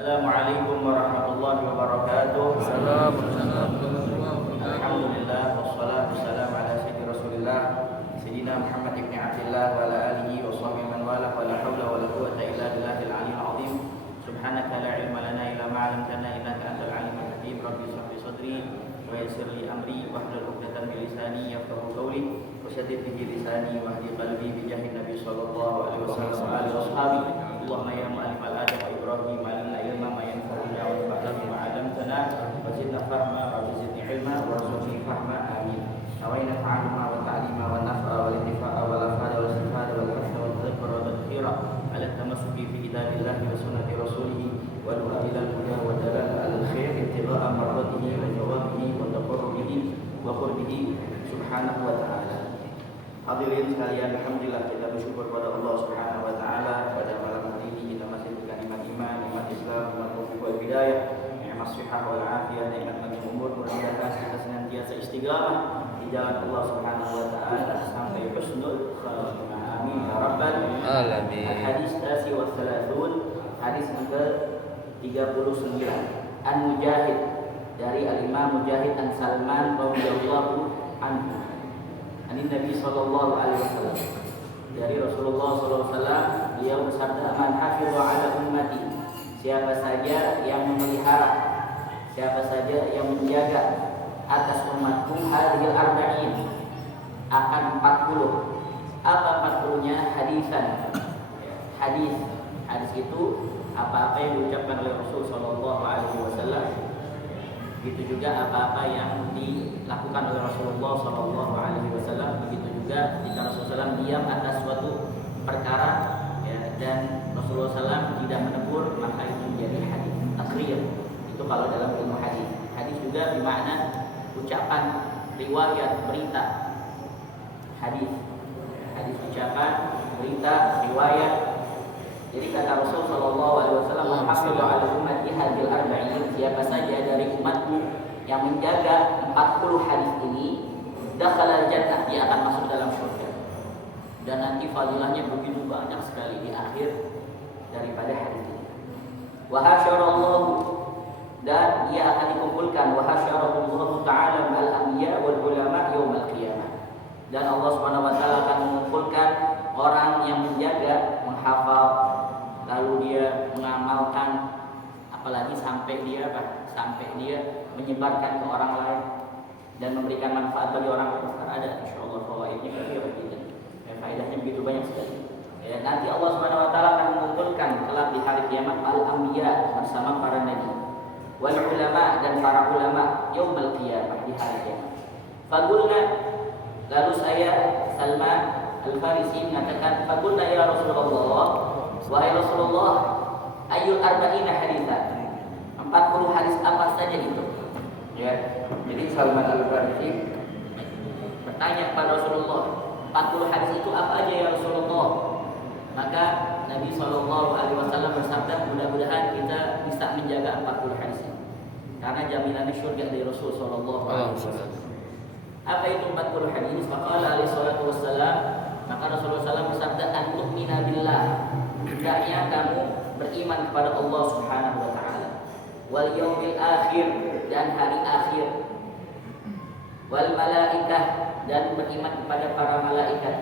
Assalamualaikum warahmatullahi wabarakatuh. Alhamdulillah wassalatu wassalamu ala sayyidi Rasulillah Sayyidina Muhammad ibn Abdillah wa ala alihi wa sahbihi man wala wa la hawla wa la quwwata illa billahil aliyyil azim. Subhanaka la ilma lana illa ma 'allamtana innaka antal alimul hakim. Rabbi shrah li sadri wa yassir li amri wahlul 'uqdatam min lisani yafqahu qawli wa shaddid bihi lisani wahdi qalbi bi jahi nabi sallallahu alaihi wasallam wa alihi washabihi. Allahumma ya mu'allim al-adam wa Ibrahim alimna ilma ma yanfa'una wa fa'alna ma 'allamtana wa zidna fahma wa zidni ilma warzuqni fahma amin. Nawaina ta'alluma wa ta'lima wa naf'a wa intifa'a wa lafada wa istifada wa hifdha wa tadhakkura wa tadhkira ala tamassuki fi kitabillahi wa sunnati rasulih wa du'a ila al-huda wa dalala ala al-khair ibtigha'a mardatihi wa jawabihi wa taqarrubihi wa qurbihi subhanahu wa ta'ala. Hadirin sekalian, alhamdulillah kita bersyukur kepada Allah Subhanahu wa taala pada malam hari ini kita masih diberikan nikmat iman, nikmat Islam, nikmat taufik wal hidayah, nikmat shihah wal afiyah, nikmat panjang umur. Mudah-mudahan kita senantiasa istiqamah di jalan Allah Subhanahu wa taala sampai husnul khatimah. Amin ya rabbal alamin. Hadis tasi wa thalathun, hadis yang ke-39. An Mujahid, dari Al-Imam Mujahid an Salman radhiyallahu anhu. Ani Nabi sallallahu alaihi wasallam, dari Rasulullah sallallahu alaihi wasallam, beliau bersabda, man hafidha ala ummati, siapa saja yang memelihara, siapa saja yang menjaga atas umatku hadhil arba'in, akan 40. Apa 40-nya? Hadisan. Hadis itu apa-apa yang diucapkan oleh Rasul sallallahu alaihi wasallam. Begitu juga apa-apa yang dilakukan oleh Rasulullah sallallahu alaihi wasallam. Begitu juga jika Rasulullah SAW diam atas suatu perkara, ya, dan Rasulullah SAW tidak menegur, maka itu menjadi hadis tasrih. Itu kalau dalam ilmu hadis. Hadis juga bermakna ucapan, riwayat, berita. Hadis ucapan, berita, riwayat. Jadi kata Rasul sallallahu alaihi wasallam, "Hafidhu ala ummati hadhil arba'in", siapa saja dari umatku yang menjaga 40 hadis ini, dakhala jannah, dia akan masuk dalam surga. Dan nanti fadilahnya begitu banyak sekali di akhir daripada hadis ini. Wa hasyarallahu, dan dia akan dikumpulkan, wa hasyarallahu ta'ala al anbiya wal ulama yaumil qiyamah. Dan Allah Subhanahu wa taala akan mengumpulkan orang yang menjaga, menghafal, lalu dia mengamalkan, apalagi sampai dia menyebarkan ke orang lain dan memberikan manfaat bagi orang lain. Ada insyaallah fawaidnya begitu. Faedahnya begitu banyak sekali. Ya, nanti Allah Subhanahu wa taala akan mengumpulkan kelak di hari kiamat al-anbiya bersama para nabi, wal ulama, dan para ulama yaumul qiyamah, di hari kiamat. Faqulna, lalu saya Salman Al-Farisi mengatakan, faqulna ya Rasulullah, wahai Rasulullah, ayyul arba'ina haditsan, 40 hadis apa saja itu? Ya, jadi Salman Al-Farisi bertanya kepada Rasulullah, 40 hadis itu apa aja ya Rasulullah? Maka Nabi sallallahu alaihi wasallam bersabda, mudah-mudahan kita bisa menjaga 40 hadis ini, karena jaminannya surga dari Rasul sallallahu alaihi wasallam. Apa itu 40 hadis? Faqala alaihi salatu wassalam, maka Rasulullah SAW bersabda, antu'mina billah, hendaknya kamu beriman kepada Allah Subhanahu wa taala, wal yaumil akhir, dan hari akhir, wal malaikah, dan beriman kepada para malaikat,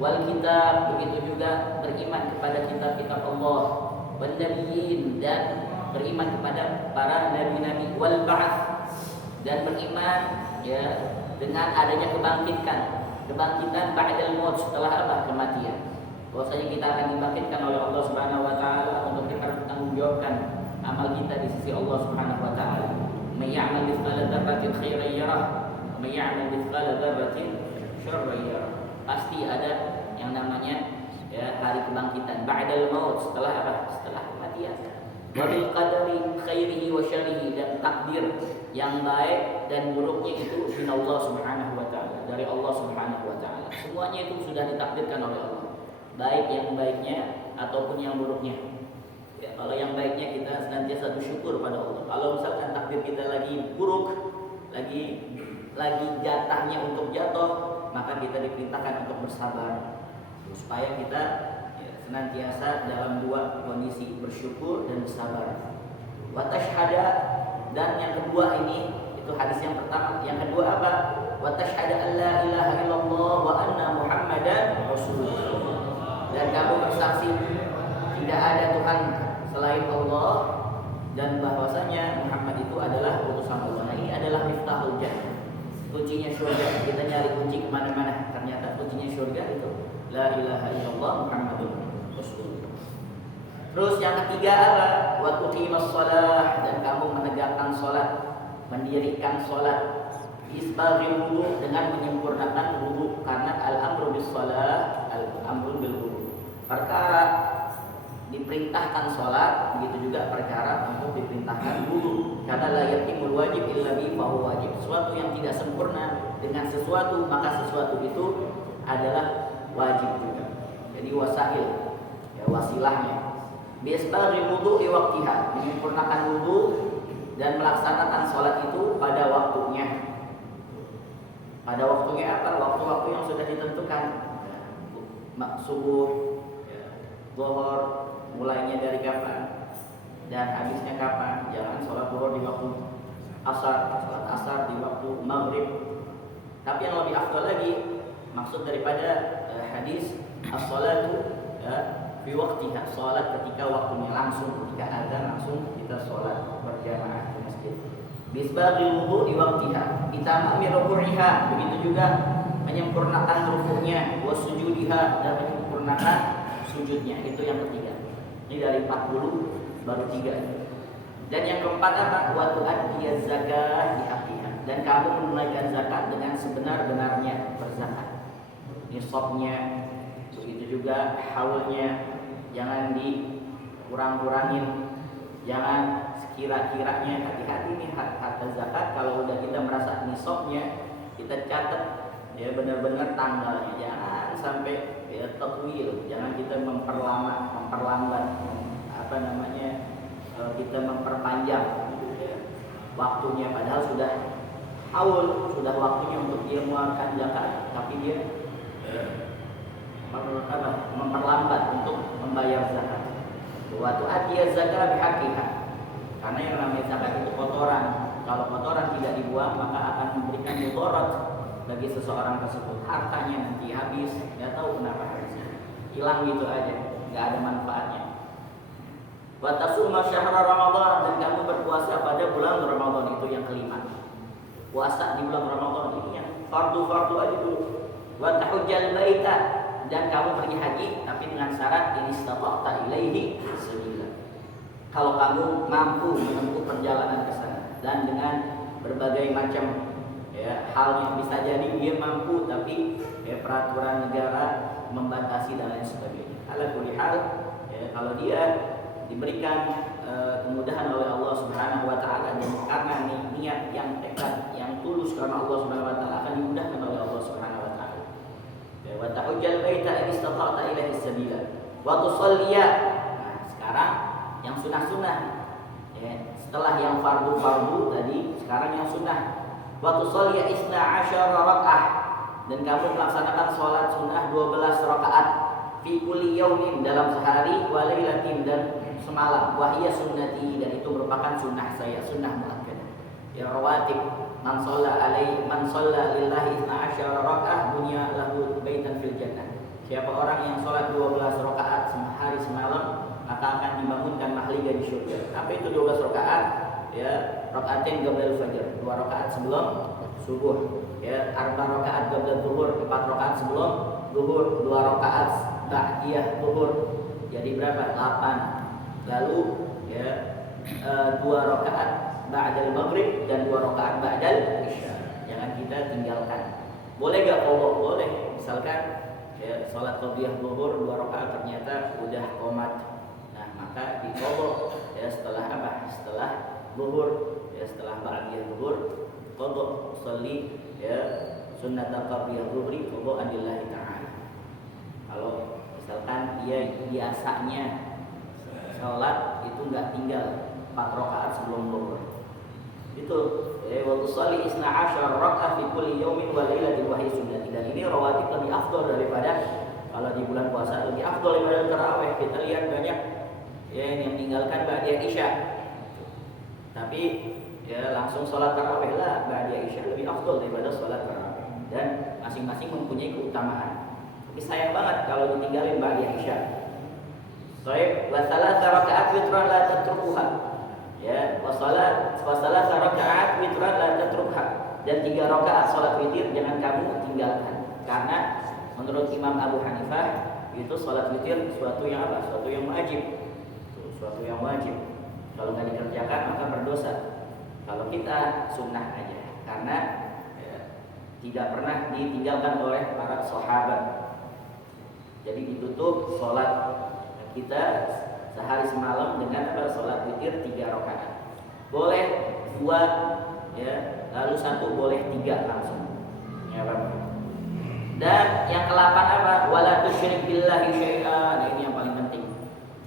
wal kitab, begitu juga beriman kepada kitab-kitab Allah, wan nabiyyin, dan beriman kepada para nabi-nabi, wal ba'ats, dan beriman, ya, dengan adanya kebangkitan ba'dal maut, setelah apa? Kematian. Bahwasanya kita akan dibangkitkan oleh Allah Subhanahu wa taala untuk kita bertanggungjawabkan amal kita di sisi Allah Subhanahu wa taala. May ya'mal mithqala dzarratin khairan yarah, may ya'mal mithqala dzarratin syarran yarah. Pasti ada yang namanya, ya, hari kebangkitan ba'dal maut, setelah apa? Setelah kematian. Wa bil qadari khairihi wa syarrihi, dan takdir yang baik dan buruknya itu min Allah Subhanahu wa taala, dari Allah Subhanahu wa taala. Semuanya itu sudah ditakdirkan oleh Allah, baik yang baiknya ataupun yang buruknya. Ya, kalau yang baiknya kita senantiasa bersyukur pada Allah. Kalau misalkan takdir kita lagi buruk, lagi jatahnya untuk jatuh, maka kita diperintahkan untuk bersabar supaya kita, ya, senantiasa dalam dua kondisi, bersyukur dan bersabar. Wa tashhada, dan yang kedua ini itu hadis yang pertama. Yang kedua apa? Wa tashhada an la ilaha illallah wa anna Muhammadan rasulullah. Dan kamu bersaksi tidak ada Tuhan selain Allah dan bahwasanya Muhammad itu adalah utusan Allah. Nah, ini adalah miftahul jannah, kuncinya surga. Kita nyari kunci kemana-mana, ternyata kuncinya surga itu la ilaha illallah Muhammadur rasulullah. Terus yang ketiga apa? Wa tuqimas shalah, dan kamu menegakkan salat, mendirikan salat. Isbaghil wudu, dengan menyempurnakan wudu, karena al-amru bis shalah al-amru bil wudu. Perkara diperintahkan sholat, begitu juga perkara untuk diperintahkan wudu. Karena la yatimul wajib illa bi fa huwa wajib. Sesuatu yang tidak sempurna dengan sesuatu, maka sesuatu itu adalah wajib juga. Jadi wasail, ya wasilahnya. Biasbaghi wudu di waqtiha, menyempurnakan wudu dan melaksanakan sholat itu pada waktunya. Pada waktunya apa? Waktu-waktu yang sudah ditentukan. Subuh, zuhur, mulainya dari kapan dan habisnya kapan. Jangan sholat zuhur di waktu asar, sholat asar di waktu maghrib. Tapi yang lebih afdal lagi, maksud daripada hadis as-shalatu fi waqtiha, sholat ketika waktunya, langsung ketika ada langsung kita sholat berjamaah di masjid. Bisbaghil wudu di waqtiha, bitamami ruku'iha, begitu juga menyempurnakan ruku'nya, wasujudiha, dan menyempurnakan sujudnya. Itu yang ketiga. Ini dari 40 baru 3. Dan yang keempat apa? Wa tu'addiyaz zakah bi haqqiha, dan kamu menunaikan zakat dengan sebenar-benarnya berzakat. Nisabnya, begitu juga haulnya, jangan dikurang-kurangin, jangan sekira-kiranya. Hati-hati nih harta zakat, kalau udah kita merasa nisabnya, kita catat ya benar-benar tanggalnya, jangan sampai ya takwil, jangan kita memperlambat kita memperpanjang ya, waktunya, padahal sudah haul, sudah waktunya untuk dia mengeluarkan zakat, tapi dia memperlambat untuk membayar zakat. Waktu adiyaz zakat bihaqqiha, karena yang namanya zakat itu kotoran. Kalau kotoran tidak dibuang, maka akan memberikan mudarat bagi seseorang tersebut. Hartanya nanti habis, nggak tahu kenapa habisnya, hilang gitu aja, nggak ada manfaatnya. Wa tasuma syahra Ramadan, dan kamu berpuasa pada bulan Ramadan. Itu yang kelima. Puasa di bulan Ramadan ini yang fardu aja dulu. Wa tahujjal baita, dan kamu pergi haji, tapi dengan syarat ini istata'ta ilaihi sabila. Kalau kamu mampu menempuh perjalanan ke sana, dan dengan berbagai macam ya, hal yang bisa jadi dia mampu, tapi ya, peraturan negara membatasi dan lain sebagainya. Ala kulli hal, ya, kalau dia diberikan kemudahan oleh Allah Subhanahu wa taala, dan karena niat yang tekad yang tulus karena Allah Subhanahu wa taala, akan dimudahkan oleh Allah Subhanahu wa taala. Wa tahujjal baita in istata'ta ilaihi sabila wa tusalliya. Nah, sekarang yang sunah-sunah ya, setelah yang fardu tadi, sekarang yang sunah. Wa tusalliya 12 rakaat, dan kamu melaksanakan sholat sunnah 12 rakaat fi kulli yaumin, dalam sehari, wa lailatin, dan semalam. Wa hiya sunnati, dan itu merupakan sunnah saya, sunnah muakkadah. Ya rawatib, man shalla lillahi 12 rakaat bunya lahu baitan fil jannah. Siapa orang yang sholat 12 rakaat sehari semalam, maka akan dibangunkan mahliga di surga. Apa itu 12 rakaat? Ya, rakaatain qabla al-fajr, 2 rakaat sebelum subuh. Ya, 4 rakaat qabla zuhur, 4 rakaat sebelum zuhur, 2 rakaat ba'diyah zuhur. Jadi berapa? 8. Lalu ya 2 rakaat ba'dal maghrib dan 2 rakaat ba'dal isya. Jangan kita tinggalkan. Boleh enggak qadha? Boleh. Misalkan ya salat qadhiyah zuhur 2 rakaat ternyata udah qomat. Nah, maka diqadha ya setelah apa? Setelah zuhur, ya setelah ba'diyah zuhur, qadha sholli ya sunnat qadhiyah zuhri qadha anillahi ta'ala. Kalau misalkan dia biasanya sholat itu enggak tinggal 4 rakaat sebelum zuhur, itu wa tusalli 12 rakaat fi kulli yaumin wa lailatin wa hiya sunnah. Dan ini rawatib lebih afdal daripada kalau di bulan puasa, lebih afdal daripada tarawih. Kita lihat banyak ya yang meninggalkan ba'diyah isya. Tapi ya langsung sholat tarawih lah ba'da isya lebih afdol daripada sholat tarawih, dan masing-masing mempunyai keutamaan. Tapi sayang banget kalau ditinggalin ba'da isya. Baik, wa salatsa raka'at witran la tatrukuha. Ya, wa salatsa raka'at witran la tatrukuha. Dan 3 rakaat salat witir jangan kamu tinggalkan. Karena menurut Imam Abu Hanifah itu salat witir suatu yang apa? Suatu yang wajib. Suatu yang wajib. Kalau nggak dikerjakan maka berdosa. Kalau kita sunnah aja, karena ya, tidak pernah ditinggalkan oleh para sahabat. Jadi ditutup salat kita sehari semalam dengan salat witir 3 rakaat. Boleh 2 ya, lalu 1 boleh 3 langsung. Ya Pak. Dan yang ke-8 apa? Wala tusyrik billahi syai'an. Nah, ini yang paling penting.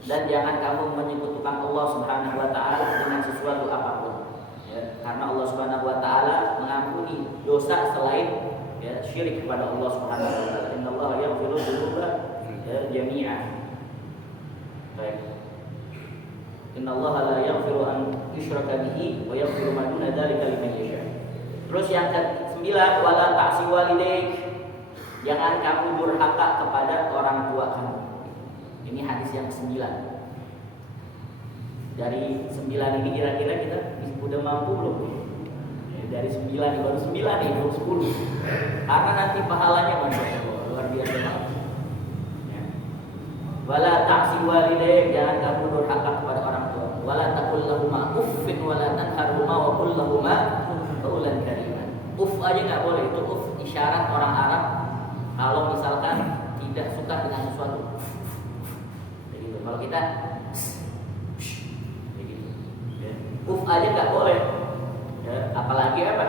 Dan jangan kamu menyekutukan Allah Subhanahu wa taala dengan sesuatu apapun. Ya, karena Allah Subhanahu wa taala mengampuni dosa selain ya, syirik kepada Allah Subhanahu wa taala. Innallaha yaghfiru dzunuba jami'an. Baik. Innallaha la yaghfiru an yushraka bihi wa yaghfiru ma duna dzalika liman yasha. Terus yang ke-9 wala ta'si walidayk. Jangan kamu durhaka kepada orang tua kamu. Ini hadis yang ke-9. Dari 9 ini kira-kira kita udah mampu belum? Ya, dari 9 baru 9 nih, baru 10. Karena nanti pahalanya Masya Allah, luar biasa banget. Ya. Wala ta'si walidayk, jangan kamu durhaka kepada orang tua. Wala taqul lahuma uffin wala tanharhuma wa qul lahuma qawlan kariman. Uff aja enggak boleh, itu uff isyarat orang Arab kalau misalkan tidak suka dengan sesuatu. Begitu. Kalau kita begitu. Ya. Uff aja enggak boleh. Ya, apalagi apa?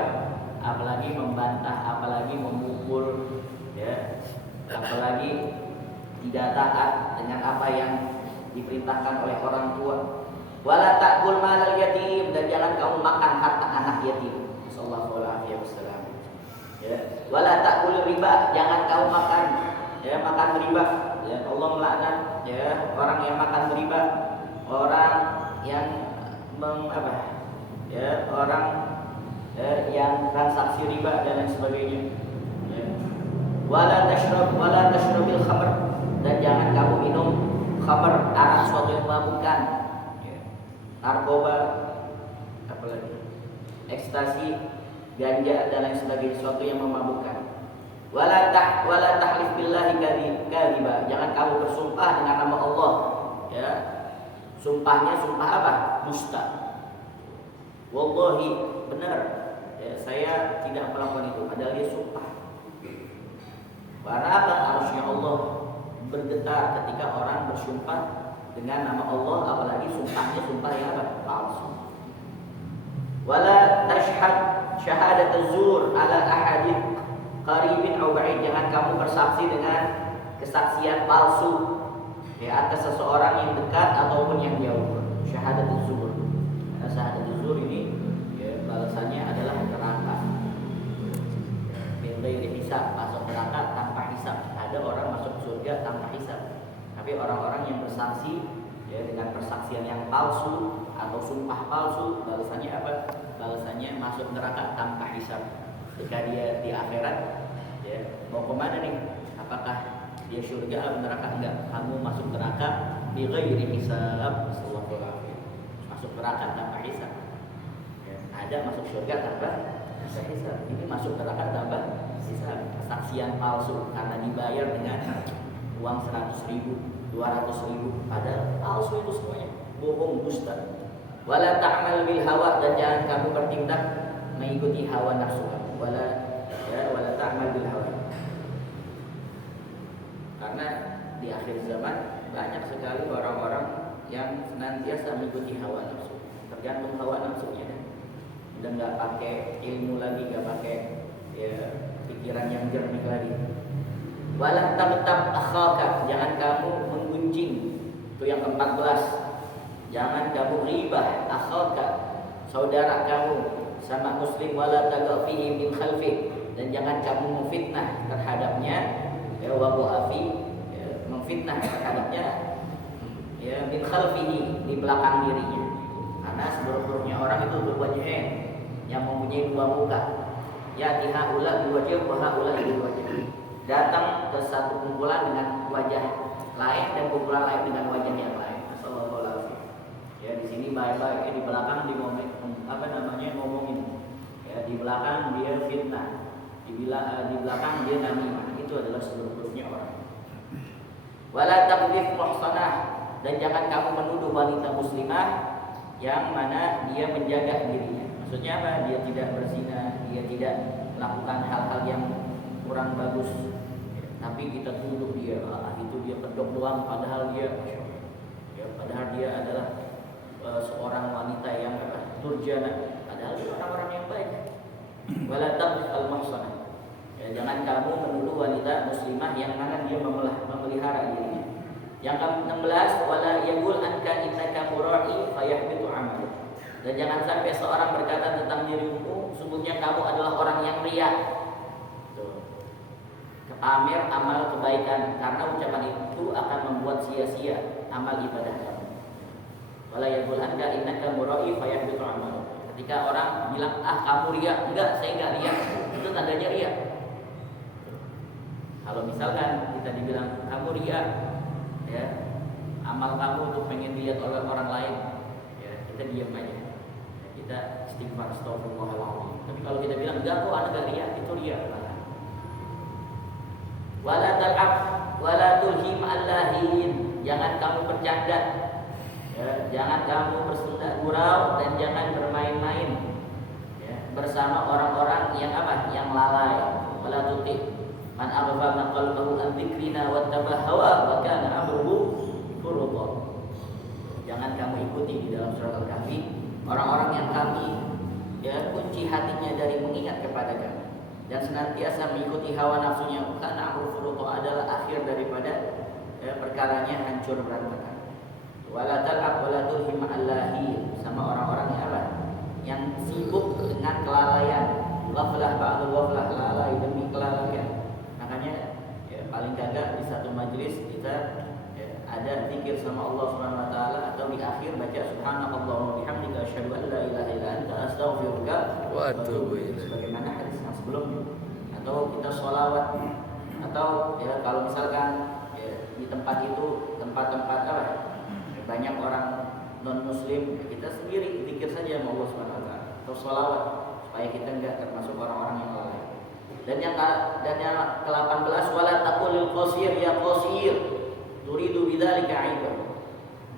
Apalagi membantah, apalagi memukul, ya. Apalagi tidak taat dengan apa yang diperintahkan oleh orang tua. Wala ta'kul malal yatim, dan jangan kamu makan harta anak yatim. Sallallahu alaihi wasallam. Ya. Wala ta'kul riba, jangan kamu makan makan riba. Ya, Allah melaknat ya orang yang makan riba, orang yang orang yang transaksi riba dan lain sebagainya. Ya. Wala tashrabil khamr, dan jangan kamu minum khamr, arak, suatu yang memabukkan. Ya. Narkoba, apalagi ekstasi, ganja dan lain sebagainya, sesuatu yang memabukkan. Wala tahlif billahi kadziba, jangan kamu bersumpah dengan nama Allah. Ya. Sumpahnya sumpah apa? Dusta. Wallahi, benar. Ya, saya tidak melakukan itu, padahal dia sumpah. Karena apa? Arusnya Allah bergetar ketika orang bersumpah dengan nama Allah, apalagi sumpahnya sumpah yang apa? Palsu. Wala tashhad syahadat az-zur ala ahadin qaribin aw ba'id, jangan kamu bersaksi dengan kesaksian palsu ya atas seseorang yang dekat ataupun yang jauh. Syahadat az-zur. Nah, syahadat az-zur ini ya balasannya adalah neraka. Bil ghairi hisab, masuk neraka tanpa hisab. Ada orang masuk surga tanpa hisab. Tapi orang-orang yang bersaksi ya dengan persaksian yang palsu atau sumpah palsu, balasannya apa? Balasannya masuk neraka tanpa hisab. Ketika dia di akhirat, ya mau kemana nih? Apakah dia surga atau neraka? Enggak, kamu masuk neraka bi ghairi hisab. Masuk neraka tanpa hisab. Ya, ada masuk surga tanpa hisab. Ini masuk neraka tanpa hisab. Kesaksian palsu karena dibayar dengan uang 100.000, 200.000, padahal palsu itu semuanya, bohong, dusta. Wala ta'mal bil hawa, dan jangan kamu bertindak mengikuti hawa nafsu. Wala ta'mal bil hawa. Karena di akhir zaman banyak sekali orang-orang yang senantiasa mengikuti hawa nafsu. Tergantung hawa nafsunya. Udah nggak pakai ilmu lagi, nggak pakai ya pikiran yang jernih lagi. Wala tabtab akhaka, jangan kamu menggunjing. Itu yang ke-14. Jangan kamu ribah akhaka, saudara kamu sama muslim. Wala tagfihi min khalfi, dan jangan kamu memfitnah terhadapnya ya wabu'afi, ya, memfitnah terhadapnya ya min khalfihi, di belakang dirinya. Karena seluruhnya orang orang itu berwajhain, yang mempunyai dua muka. Ya'ti haula biwajhin wa haula biwajhin. Datang ke satu kumpulan dengan wajah lain dan kumpulan lain dengan wajah yang lain. Sallallahu alaihi wasallam. Ya di sini baik-baik, di belakang ngomongin. Ya di belakang dia fitnah. Di belakang dia namimah. Itu adalah seluruhnya orang. Wala taqdhif muhsanah, dan jangan kamu menuduh wanita muslimah yang mana dia menjaga dirinya. Maksudnya apa? Dia tidak berzina, dia tidak melakukan hal-hal yang kurang bagus. Tapi kita tuduh dia, itu dia kedok doang, padahal dia adalah seorang wanita yang turjana, padahal dia orang-orang yang baik. Wala taqdhif al-muhsanah. Ya, jangan kamu menuduh wanita muslimah yang mana dia memelihara dirinya. Yang ke-16, wala yaqul anka innaka mura'i fayahbitu 'amaluk. Dan jangan sampai seorang berkata tentang dirimu, sungguhnya kamu adalah orang yang riya. Pamer amal kebaikan, karena ucapan itu akan membuat sia-sia amal ibadah kamu. Wala yaqul anka innaka mura'i fayahbitu 'amaluk. Ketika orang bilang, kamu riya, enggak, saya enggak riya, itu tandanya riya. Kalau misalkan kita dibilang kamu riya, ya, amal kamu untuk pengen dilihat oleh orang lain, ya, kita diam aja, ya, kita istighfar, astagfirullahaladzim. Tapi kalau kita bilang enggak kok, anda riya, itu riya. Wala tal'ab wala tulhim allahin, jangan kamu bercanda, ya, jangan kamu bersenda gurau dan jangan bermain-main, ya, bersama orang-orang yang yang lalai. Wala tuti man aghfalna qalbahu an dzikrina wattaba hawa wa kana amruhu furudha. Jangan kamu ikuti di dalam surat Al-Kahfi orang-orang yang kami kunci hatinya dari mengingat kepada kami dan senantiasa mengikuti hawa nafsunya. Kana amruhu furudha adalah akhir daripada perkaranya hancur berantakan. Wala tal'ab wala tulhim allahi, sama orang-orang yang sibuk dengan kelalaian. Ghaflah ba'du ghaflah, lalai demi kelalaian. Makanya paling kagak di satu majelis kita ada zikir sama Allah Subhanahu wa taala, atau di akhir baca subhanakallahumma bihamdika asyhadu an la ilaha illa anta astaghfiruka wa atubu ilaik, sebagaimana hadis yang sebelumnya. Atau kita sholawat, atau kalau misalkan di tempat itu tempat-tempat banyak orang non muslim, kita sendiri zikir saja sama Allah Subhanahu wa taala atau sholawat supaya kita enggak termasuk orang-orang yang lalai. Dan yang ke-18, wala taqulil qasir ya qasir turidu bidzalika 'aiban.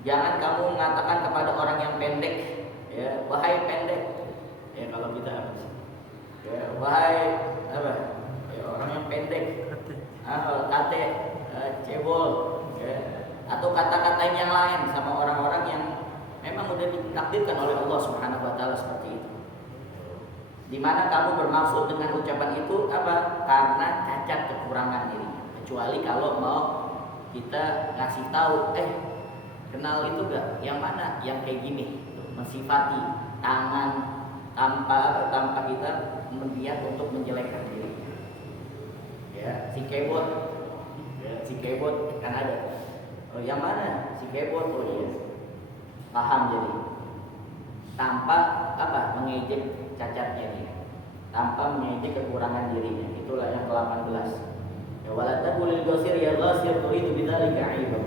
Jangan kamu mengatakan kepada orang yang pendek, ya, wahai pendek. Ya, kalau kita wahai orang yang pendek, kate, cebol, ya, atau kata-kata yang lain sama orang-orang yang memang sudah ditakdirkan oleh Allah Subhanahu wa taala seperti itu. Di mana kamu bermaksud dengan ucapan itu karena cacat kekurangan diri. Kecuali kalau mau kita ngasih tahu, kenal itu gak? Yang mana? Yang kayak gini, mensifati tangan tanpa kita melihat untuk menjelekkan diri. Ya, si keyboard kan ada. Oh, yang mana? Si keyboard, oh iya. Paham jadi. Tanpa mengejek cacatnya dia, tanpa mengejek kekurangan dirinya. Itulah yang ke-18. Ya, wala taqulil ghasir ya ghasir turidu bidzalika 'aiban.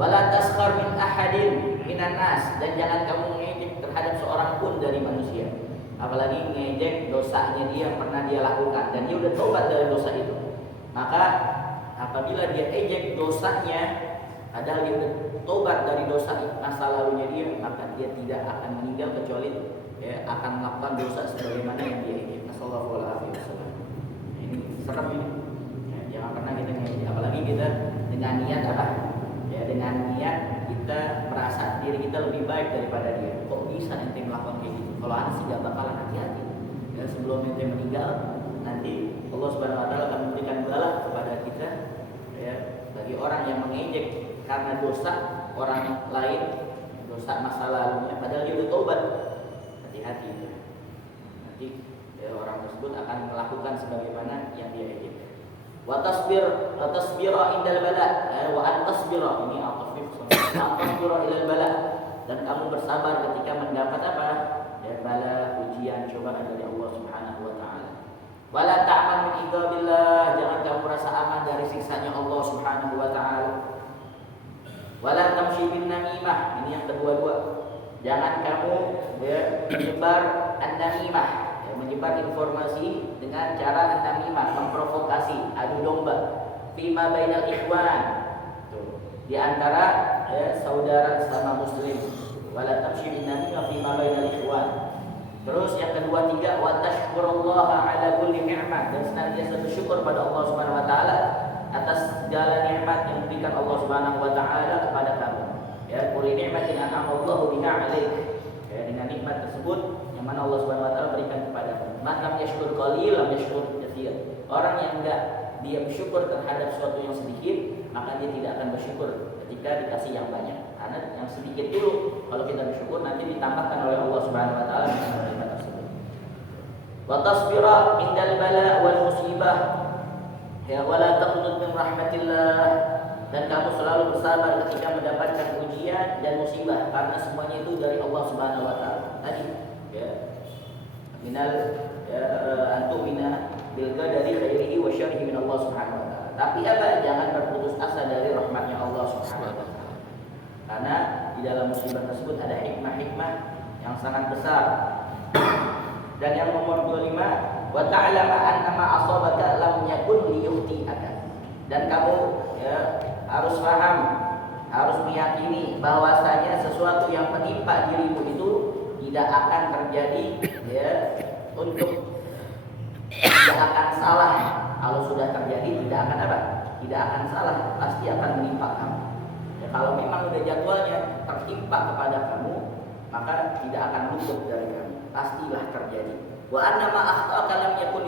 Wala taskhar min ahadin minan nas, dan jangan kamu mengejek terhadap seorang pun dari manusia. Apalagi mengejek dosanya dia pernah dia lakukan dan dia udah tobat dari dosa itu. Maka apabila dia ejek dosanya padahal dia udah tobat dari dosa masa lalunya dia, maka dia tidak akan meninggal kecuali akan melakukan dosa sebagaimana yang dia ingin. Sallallahu alaihi wasallam. Ini serem ini. Ya, jangan pernah kita ngejek, apalagi kita dengan niat dengan niat kita merasa diri kita lebih baik daripada dia. Kok bisa ente melakukan kayak gitu? Kalau anak sih gak bakalan, hati-hati. Ya, sebelum ente meninggal, nanti Allah Subhanahu wa taala akan memberikan bala kepada kita, ya, bagi orang yang mengejek karena dosa orang lain, dosa masa lalunya, padahal dia udah tobat. Hati-hati. Nanti orang tersebut akan melakukan sebagaimana yang dia ejek. Wa tasbira indal bala, wa an tasbira, ini al-tasbir, wa tasbira ilal bala, dan kamu bersabar ketika mendapat Wala ta'man min iqabillah, jangan kamu merasa aman dari siksanya Allah Subhanahu wa taala. Wala tamshi bin namimah, ini yang kedua-dua. Jangan kamu menyebar an-namimah, menyebar informasi dengan cara an-namimah, memprovokasi, adu domba. Fima bainal ikhwan, di antara saudara sama muslim. Wala tamshi bin namimah fima bainal ikhwan. Terus yang kedua tiga, wa tashkurullaha ala kulli ni'mah, dan senantiasa bersyukur pada Allah Subhanahu wa taala atas segala nikmat yang diberikan Allah Subhanahu wa taala kepada kamu. Ya, kulli ni'matin an'ama Allahu biha 'alaik. Ya, dengan nikmat tersebut yang mana Allah Subhanahu wa taala berikan kepada kamu. Maka yashkur qalil, lam yashkur katsir. Orang yang enggak dia bersyukur terhadap sesuatu yang sedikit, maka dia tidak akan bersyukur ketika dikasih yang banyak. Karena yang sedikit dulu kalau kita bersyukur nanti ditambahkan oleh Allah Subhanahu wa taala dengan nikmat tersebut. Wa tasbira indal bala wal musibah. Ya, wala taqnut min rahmatillah, dan kamu selalu bersabar ketika mendapatkan ujian dan musibah, karena semuanya itu dari Allah Subhanahu wa taala. Tadi ya, minal antumina bil qadari khairihi wa syarrihi min Allah Subhanahu wa taala. Tapi apa? Jangan berputus asa dari rahmatnya Allah Subhanahu wa taala. Karena di dalam musibah tersebut ada hikmah-hikmah yang sangat besar. Dan yang nomor 25, wa ta'lama anna ma asabaka lam yakun liyukhti'aka. Dan kamu harus paham, harus meyakini bahwasanya sesuatu yang menimpa dirimu itu tidak akan terjadi untuk tidak akan salah. Kalau sudah terjadi tidak akan apa? Tidak akan salah, pasti akan menimpa kamu. Ya, kalau memang udah jadwalnya tertimpa kepada kamu, maka tidak akan luput dari kamu, pastilah terjadi. Wa anna ma akhta'aka lam yakun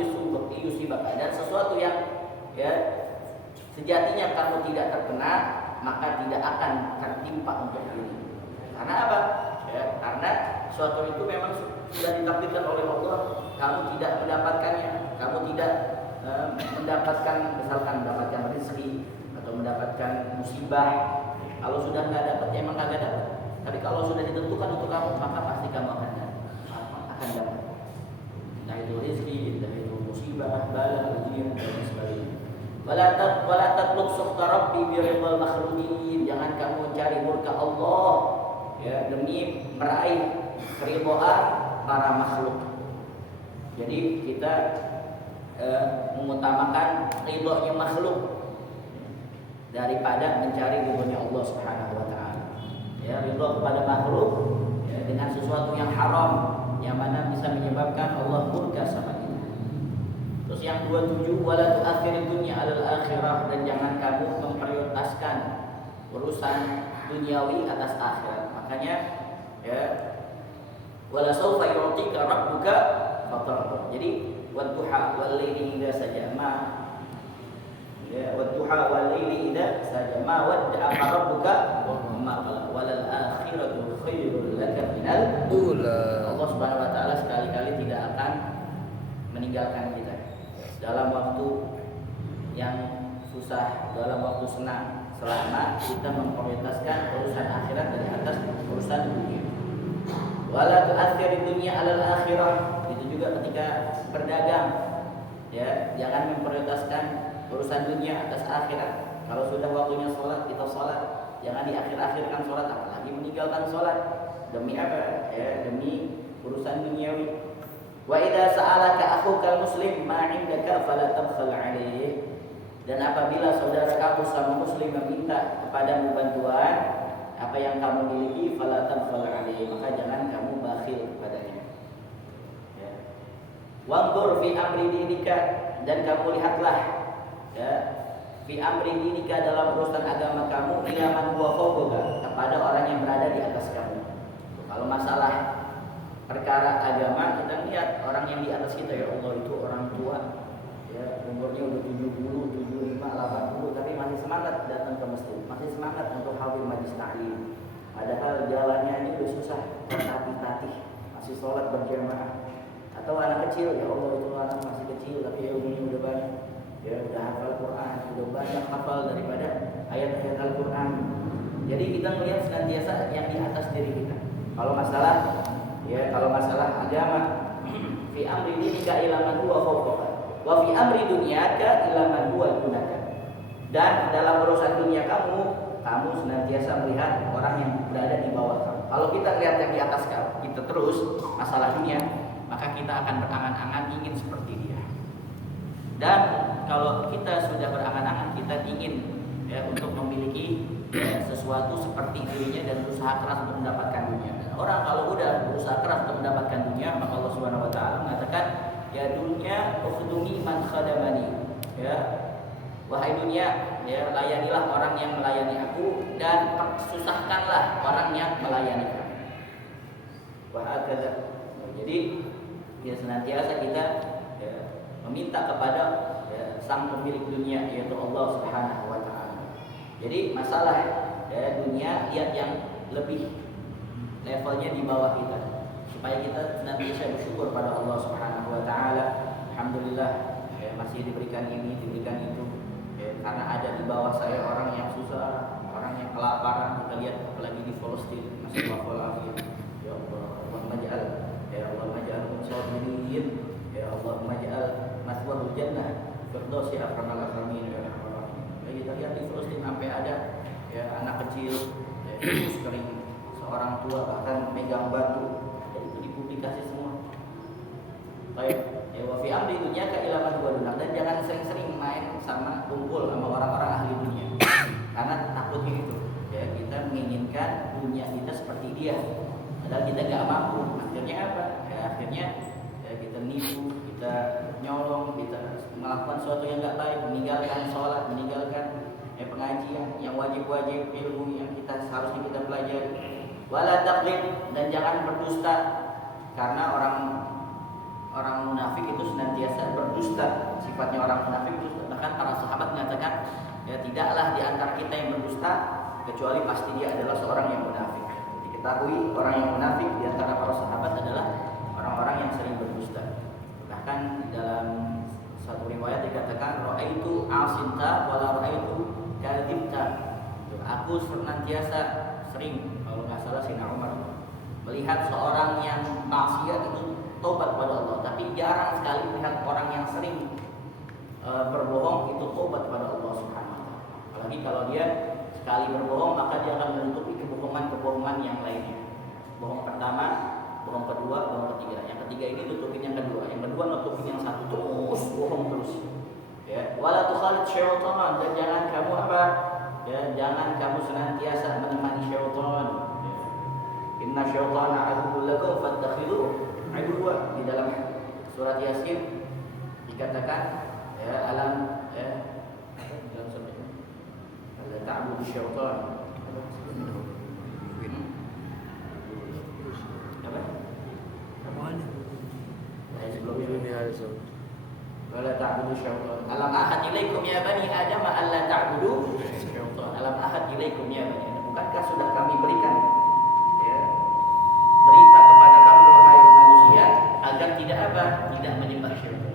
yusibaka, dan sesuatu yang sejatinya kamu tidak terkena, maka tidak akan tertimpa untuk diri. Karena apa? Karena sesuatu itu memang sudah ditakdirkan oleh Allah. Kamu tidak mendapatkannya, kamu tidak mendapatkan, misalkan mendapatkan rezeki atau mendapatkan musibah. Kalau sudah nggak dapat, ya emang nggak dapat. Tapi kalau sudah ditentukan untuk kamu, maka pasti kamu akan dapat. Entah itu rezeki, entah itu musibah, bala, ujian, dan sebagainya. Wala tatlub sukhta rabbi bi ridal makhluqin, jangan kamu mencari murka Allah demi meraih keridhaan para makhluk. Jadi kita mengutamakan ridhonya makhluk daripada mencari ridhonya Allah Subhanahu wa taala. Ya, ridho kepada makhluk dengan sesuatu yang haram yang mana bisa menyebabkan Allah murka sama kita. Terus yang 27, wala tu'akhir dunya 'alal akhirah, dan jangan kamu memprioritaskan urusan duniawi atas akhirat. Makanya wala sawfa yu'tika rabbuka fatarda. Jadi wadduha wal laili idza saja wadduha wal laili idza saja ma wadda'a rabbuka ma qala walal akhiratu khairul laka minal ula. Allah Subhanahu wa taala sekali-kali tidak akan meninggalkan kita dalam waktu yang susah, dalam waktu senang, selama kita memprioritaskan urusan akhirat dari atas urusan dunia. Wala tu'athir dunya 'alal akhirah, itu juga ketika berdagang, jangan memprioritaskan urusan dunia atas akhirat. Kalau sudah waktunya sholat, kita sholat, jangan diakhir-akhirkan sholat, apalagi meninggalkan sholat. Demi apa? Demi urusan duniawi. Wa idza sa'alaka akhuka muslim ma 'indaka fala tabkhal 'alaihi, dan apabila saudara kamu sama muslim meminta kepadamu bantuan apa yang kamu miliki, fala tabkhal 'alaihi, maka jangan kamu bakhil kepadanya. Wanzur fi amri dinika, dan kamu lihatlah fi amri dinika, dalam urusan agama kamu, ila man huwa fawqaka, kepada orang yang berada di atas kamu. Kalau masalah perkara agama, kita lihat orang yang di atas kita, ya Allah, itu orang tua, umurnya udah 70, 75, 80, tapi masih semangat datang ke masjid, masih semangat untuk hadir majlis ta'lim. Padahal jalannya ini udah susah, tatih-tatih, masih sholat berjamaah. Atau anak kecil, ya Allah, itu anak masih kecil tapi ilmunya udah banyak, udah hafal Quran, udah banyak hafal daripada ayat-ayat Al-Quran. Jadi kita melihat senantiasa yang di atas diri kita. Kalau masalah agama, fi amri dinika ila man huwa fawqaka, Wa fi amri dunyaka ila man huwa dunaka. Dan dalam urusan dunia kamu senantiasa melihat orang yang berada di bawah kamu. Kalau kita lihat yang di atas kita terus masalah dunia, maka kita akan berangan-angan ingin seperti dia. Dan kalau kita sudah berangan-angan, kita ingin untuk memiliki sesuatu seperti dirinya dan berusaha keras untuk mendapatkan dunia. Dan orang kalau udah berusaha keras untuk mendapatkan dunia, maka Allah Subhanahu wa taala mengatakan, ya dunia ukhdumi man khadamani. Ya, wahai dunia, ya layanilah orang yang melayani aku dan susahkanlah orang yang melayani kamu. Wahakadha. Jadi ya senantiasa kita meminta kepada sang pemilik dunia, yaitu Allah Subhanahu wa taala. Jadi masalah dunia, lihat yang lebih levelnya di bawah kita, supaya kita senantiasa bersyukur pada Allah Subhanahu wa taala. Alhamdulillah masih diberikan ini, diberikan itu. Karena ada di bawah saya orang yang susah, orang yang kelaparan. Kita lihat apalagi di Palestina, masyaallah. Ya Allah, Allahumma ja'al, ya Allahumma ja'al sabirin, ya Allahumma ja'al maswahul jannah firdausi akramal akramin ya rahman rahim. Kita lihat di Palestina sampai ada anak kecil itu sering seorang tua bahkan megang batu, itu dipublikasi semua. Baik. Wa fi amri dunyaka ila man huwa dunak. Dan jangan sering-sering main sama kumpul sama orang-orang ahli dunia. Karena takutnya itu, kita menginginkan dunia kita seperti dia, padahal kita nggak mampu. Akhirnya apa? Akhirnya kita nipu, kita nyolong, kita melakukan sesuatu yang nggak baik, meninggalkan sholat, meninggalkan pengajian yang wajib-wajib, ilmu yang harusnya kita pelajari. Wala taqlid, dan jangan berdusta, karena orang munafik itu senantiasa berdusta. Sifatnya orang munafik itu, bahkan para sahabat mengatakan, tidaklah di antara kita yang berdusta kecuali pasti dia adalah seorang yang munafik. Diketahui orang yang munafik di antara para sahabat adalah orang-orang yang sering berdusta. Bahkan dalam satu riwayat dikatakan, ra'aitu asinta wala ra'aitu kadhibta. Aku senantiasa sering, kalau nggak salah Sayyidina Umar, melihat seorang yang maksiat itu tobat pada Allah, tapi jarang sekali melihat orang yang sering berbohong itu tobat pada Allah Subhanahu wa taala. Apalagi kalau dia sekali berbohong, maka dia akan menutupi kebohongan-kebohongan yang lainnya. Bohong pertama, bohong kedua, bohong ketiga. Yang ketiga ini tutupin yang kedua, yang kedua nutupin yang satu, terus bohong terus. Wala tukhalid syaitan, dan jangan kamu apa? Jangan kamu senantiasa menemani syaitan. Inna syaitana aduwwun lakum fattakhidhuhu aduwwa. Di dalam surat Yasin dikatakan alam dalam surat la ta'budu syaitan. Sebelum ini ada wala ta'budu syaitan. Alam ahad ilaikum ya bani Adam alla ta'budu syaitan. Alam ahad ilaikum ya bani Adam. Bukankah sudah kami berikan berita kepada kamu wahai manusia agar tidak apa? Tidak menyembah syaitan.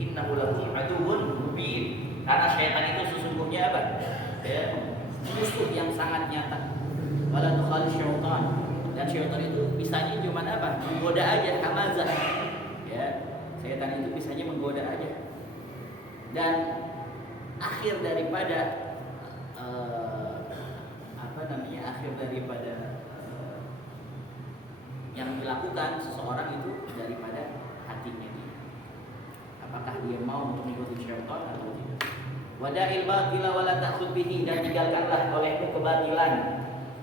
Innahu lakum aduwwun mubin. Karena syaitan itu sesungguhnya apa? Musuh yang sangat nyata. Wala tukhalid syaitan. Dan syaitan itu bisanya cuma apa? Menggoda aja, hamazah. Syaitan itu bisanya menggoda aja. Dan akhir daripada akhir daripada yang dilakukan seseorang itu daripada hatinya dia. Apakah dia mau untuk mengikuti syaitan atau tidak? Wada'il batila wala ta'khudh bihi, dan tinggalkanlah olehmu kebatilan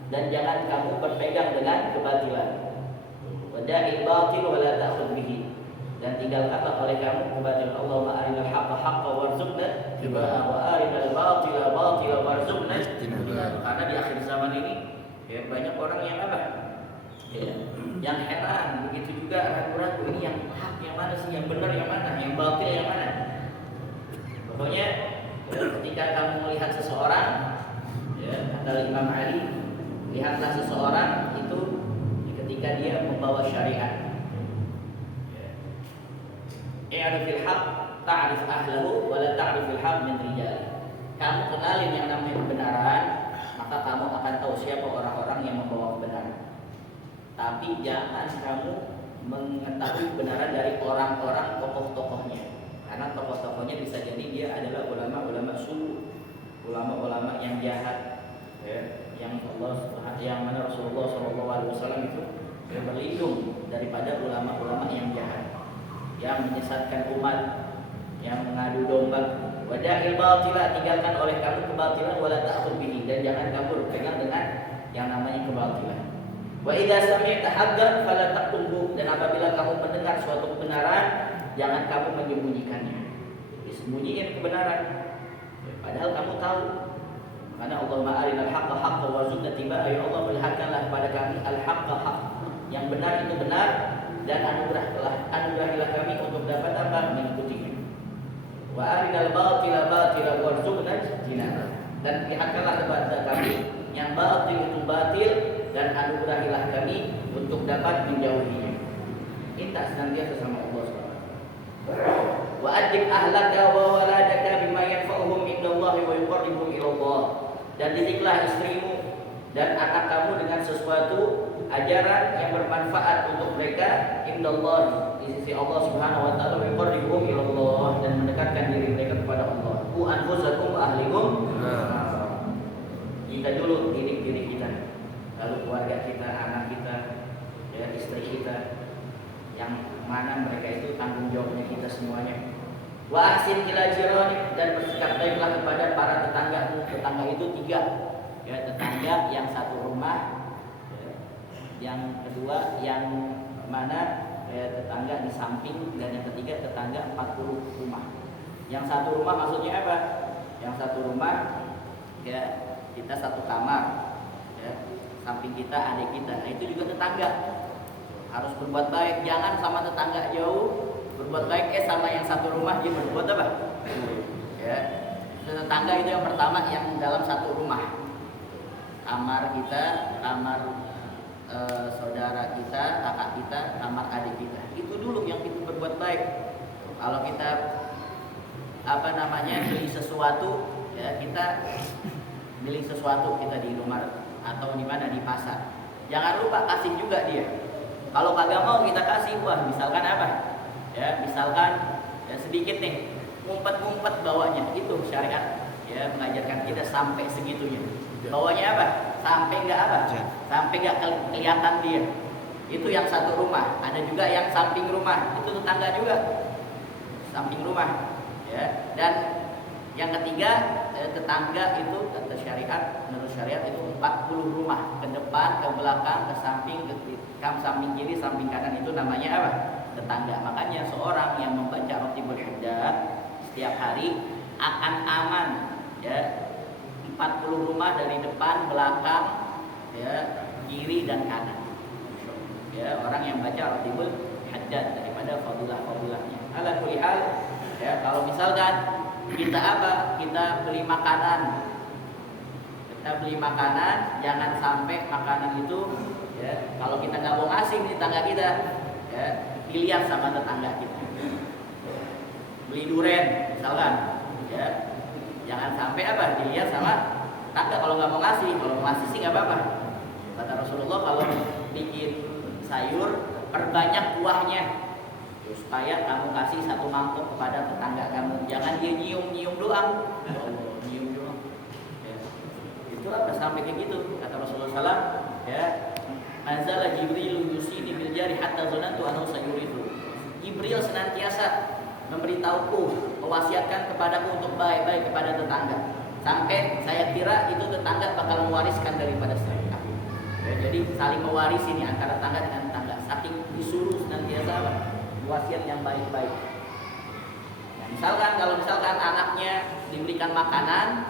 dan jangan kamu berpegang dengan kebatilan. Wada'il batil wala ta'khudh bihi, dan tinggalkanlah oleh kamu kebatilan. Allahumma arinal haqqa haqqan warzuqna ittiba'ahu wa arinal batila batila warzuqna ijtinaba. Karena di akhir zaman ini banyak orang yang apa? Yang heran, begitu juga ragu-ragu, ini yang hak yang mana sih, yang benar yang mana, yang batil yang mana. Pokoknya ketika kamu melihat seseorang, kata Imam Ali, lihatlah seseorang itu ketika dia membawa syariat. I'rifil haq ta'rif ahlahu wa la ta'rifil haq min rijal. Kamu kenalin yang namanya kebenaran, maka kamu akan tahu siapa orang-orang yang membawa kebenaran. Tapi jangan kamu mengetahui kebenaran dari orang-orang tokoh-tokohnya. Karena tokoh-tokohnya bisa jadi dia adalah ulama-ulama su, ulama-ulama yang jahat, ya, yang mana Rasulullah SAW itu berlindung daripada ulama-ulama yang jahat, yang menyesatkan umat, yang mengadu domba. Wada'il batila, tinggalkan oleh kamu kebatilan, wala ta'khudh bihi, dan jangan kamu berpegang dengan yang namanya kebatilan. Wa idza sami'ta haqqan fala taqtumhu, dan apabila kamu mendengar suatu kebenaran, jangan kamu menyembunyikannya. Disembunyikan kebenaran, padahal kamu tahu. Karena Allahumma arinal haqqa haqqan warzuqna tiba'ah, ya Allah, perlihatkanlah kepada kami al-haqqa haqq, yang benar itu benar, dan anugerahilah kami untuk dapat apa? Mengikutinya. Wa arinal batila batila warzuqna jinabah, dan lihatkanlah kepada kami yang batil itu batil, dan anugerahilah kami untuk dapat menjauhinya. Minta senantiasa sama Allah SWT. Wa adib ahlaka wa waladaka bima yanfa'uhum indallahi wa yuqarribuhum ila Allah, dan didiklah istrimu dan anak kamu dengan sesuatu ajaran yang bermanfaat untuk mereka indallah, di sisi Allah Subhanahu wa taala, wa yuqarribuhum ila Allah, dan mendekatkan diri mereka kepada Allah. Qu anfusakum wa ahlikum. Kita dulu didik diri kita, lalu keluarga kita, anak kita, ya, istri kita, yang mana mereka itu tanggung jawabnya kita semuanya. Wa ahsin ila jiranik, dan bersikap baiklah kepada para tetanggamu. Tetangga itu 3, ya, tetangga yang satu rumah, ya, yang kedua yang mana, ya, tetangga di samping, dan yang ketiga tetangga 40 rumah. Yang satu rumah maksudnya apa? Yang satu rumah, ya, kita satu kamar, ya, samping kita adik kita, nah itu juga tetangga. Harus berbuat baik, jangan sama tetangga jauh berbuat baik, sama yang satu rumah dia berbuat apa? Ya, tetangga itu yang pertama, yang dalam satu rumah, kamar kita, kamar saudara kita, kakak kita, kamar adik kita, itu dulu yang kita berbuat baik. Kalau kita beli sesuatu, ya, kita beli sesuatu kita di rumah atau di mana, di pasar, jangan lupa kasih juga dia. Kalau kagak mau kita kasih, wah, misalkan apa, ya, misalkan, ya, sedikit nih, ngumpet-ngumpet bawanya, itu syariat, ya, mengajarkan kita sampai segitunya. Bawanya apa? Sampai nggak apa? Sampai nggak kelihatan dia. Itu yang satu rumah. Ada juga yang samping rumah, itu tetangga juga, samping rumah, ya. Dan yang ketiga, tetangga itu kata syariat, menurut syariat itu 40 rumah, ke depan, ke belakang, ke samping, samping kiri, samping kanan, itu namanya apa? Tetangga. Makanya seorang yang membaca Ratibul Haddad setiap hari akan aman, ya, 40 rumah dari depan, belakang, ya, kiri dan kanan. Ya, orang yang baca Ratibul Haddad daripada fadilah-fadilahnya. Ala kulli hal, ya, kalau misalkan kita beli makanan, jangan sampai makanan itu, ya, kalau kita nggak mau ngasih nih tetangga kita, ya, dilihat sama tetangga kita. Beli durian misalkan, ya, jangan sampai dilihat sama tetangga. Kalau nggak mau ngasih, kalau mau ngasih sih nggak apa-apa. Kata Rasulullah, kalau bikin sayur perbanyak kuahnya, supaya kamu kasih satu mangkok kepada tetangga kamu. Jangan dia nyium doang. Ya Allah, nyium doang. Ya. Itu apa sampai kayak gitu? Kata Rasulullah SAW, ya, Nazala Jibril yusini bil jari hatta zanantu annahu sayuridu. Jibril senantiasa memberitahuku, mewasiatkan kepadaku untuk baik-baik kepada tetangga, sampai saya kira itu tetangga bakal mewariskan daripada saya. Ya, jadi saling mewarisi ini antara tetangga dengan tetangga. Saking disuruh senantiasa wasiat yang baik-baik. Nah, kalau misalkan anaknya diberikan makanan,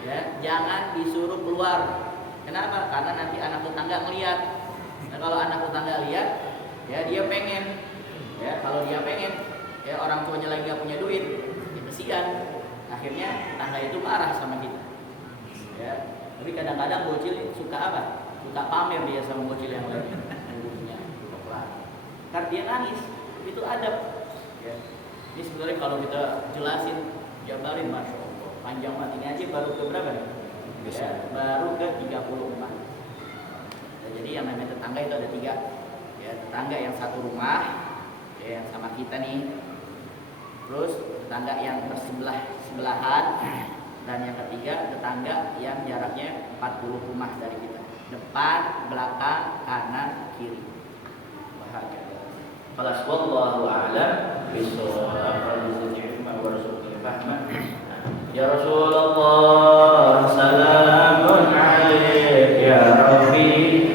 ya, jangan disuruh keluar. Kenapa? Karena nanti anak tetangga ngelihat. Nah, kalau anak tetangga lihat, ya, dia pengen. Ya, kalau dia pengen, ya, orang tuanya lagi gak punya duit, ya, kesian. Akhirnya tetangga itu marah sama kita. Ya, tapi kadang-kadang bocil suka apa? Suka pamer dia sama bocil yang lain. Ntar dia nangis. Itu adab, ya. Ini sebenarnya kalau kita jelasin, jabarin, masya Allah, panjang banget. Ini aja baru ke berapa nih? Ya, baru ke 34. Nah, jadi yang namanya tetangga itu ada 3, ya, tetangga yang satu rumah, ya, yang sama kita nih, terus tetangga yang bersebelahan, dan yang ketiga tetangga yang jaraknya 40 rumah dari kita, depan, belakang, kanan, kiri. Bahagia. Qalas wallahu a'lam bishawab. Ya Rasulullah, salamun alaik ya Rabbi.